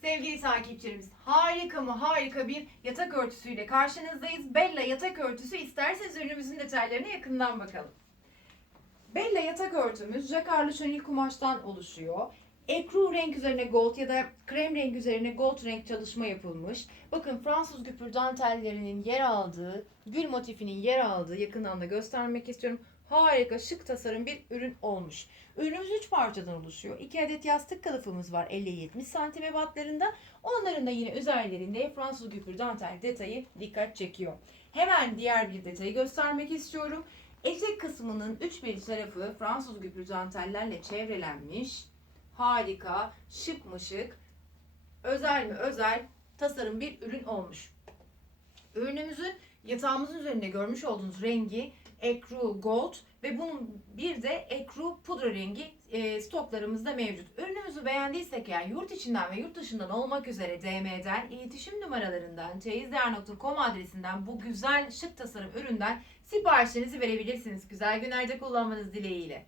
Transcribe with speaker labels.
Speaker 1: Sevgili takipçilerimiz harika mı harika bir yatak örtüsüyle karşınızdayız. Bella yatak örtüsü isterseniz ürünümüzün detaylarına yakından bakalım. Bella yatak örtümüz jakarlı şönil kumaştan oluşuyor. Ekru renk üzerine gold ya da krem renk üzerine gold renk çalışma yapılmış. Bakın Fransız güpür dantellerinin yer aldığı, gül motifinin yer aldığı yakından da göstermek istiyorum. Harika şık tasarım bir ürün olmuş. Ürünümüz 3 parçadan oluşuyor. 2 adet yastık kılıfımız var 50-70 santim ebatlarında. Onların da yine üzerlerinde Fransız güpür dantel detayı dikkat çekiyor. Hemen diğer bir detayı göstermek istiyorum. Etek kısmının üç bir tarafı Fransız güpür dantellerle çevrelenmiş. Harika, şık mı şık, özel mi özel tasarım bir ürün olmuş. Ürünümüzün yatağımızın üzerinde görmüş olduğunuz rengi Ekru Gold ve bunun bir de Ekru pudra rengi e, stoklarımızda mevcut. Ürünümüzü beğendiysek eğer yurt içinden ve yurt dışından olmak üzere DM'den, iletişim numaralarından, çeyizler.com adresinden bu güzel şık tasarım üründen siparişlerinizi verebilirsiniz. Güzel günlerde kullanmanız dileğiyle.